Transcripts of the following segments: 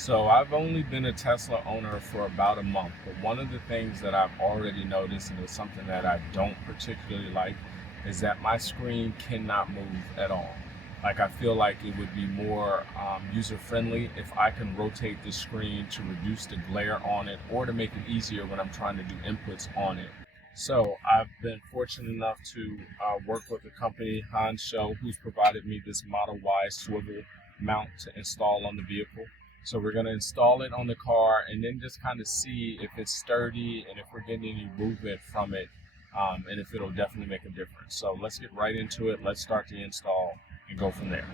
So I've only been a Tesla owner for about a month, but one of the things that I've already noticed, and it's something that I don't particularly like, is that my screen cannot move at all. Like I feel like it would be more user friendly if I can rotate the screen to reduce the glare on it or to make it easier when I'm trying to do inputs on it. So I've been fortunate enough to work with a company, HANNSHOW, who's provided me this Model Y swivel mount to install on the vehicle. So we're going to install it on the car and then just kind of see if it's sturdy and if we're getting any movement from it, and if it'll definitely make a difference. So let's get right into it. Let's start the install and go from there.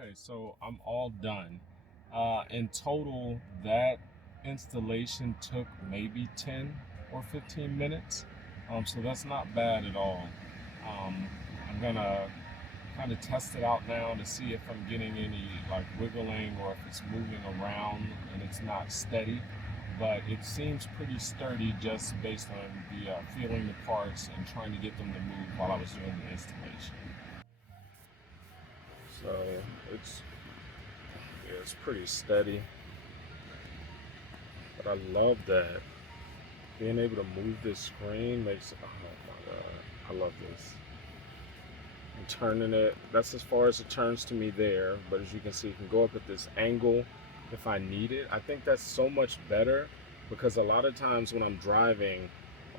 Okay, so I'm all done. In total, that installation took maybe 10 or 15 minutes. So that's not bad at all. I'm gonna kind of test it out now to see if I'm getting any like wiggling or if it's moving around and it's not steady. But it seems pretty sturdy just based on the feeling the parts and trying to get them to move while I was doing the installation. So it's pretty steady, but I love that being able to move this screen makes, oh my god, I love this. I'm turning it, that's as far as it turns to me there, but as you can see, you can go up at this angle if I need it. I think that's so much better because a lot of times when I'm driving,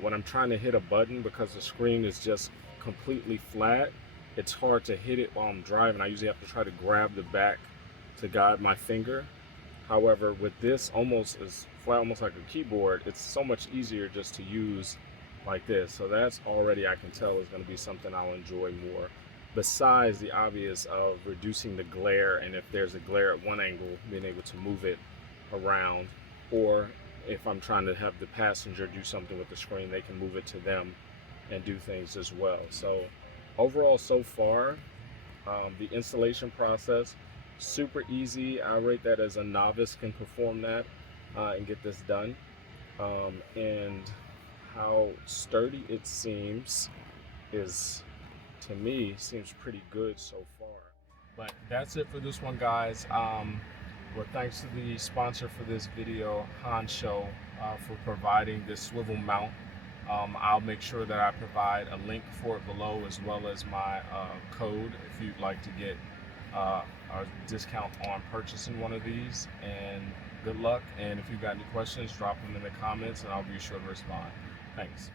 when I'm trying to hit a button because the screen is just completely flat, it's hard to hit it while I'm driving. I usually have to try to grab the back to guide my finger. However, with this almost as flat, almost like a keyboard, it's so much easier just to use like this. So that's already, I can tell, is going to be something I'll enjoy more. Besides the obvious of reducing the glare, and if there's a glare at one angle, being able to move it around, or if I'm trying to have the passenger do something with the screen, they can move it to them and do things as well. So overall, so far, the installation process, super easy. I rate that as a novice can perform that and get this done. And how sturdy it seems is, to me, seems pretty good so far. But that's it for this one, guys. Well, thanks to the sponsor for this video, HANNSHOW, for providing this swivel mount. I'll make sure that I provide a link for it below, as well as my code if you'd like to get a discount on purchasing one of these. And good luck, and if you've got any questions, drop them in the comments and I'll be sure to respond. Thanks.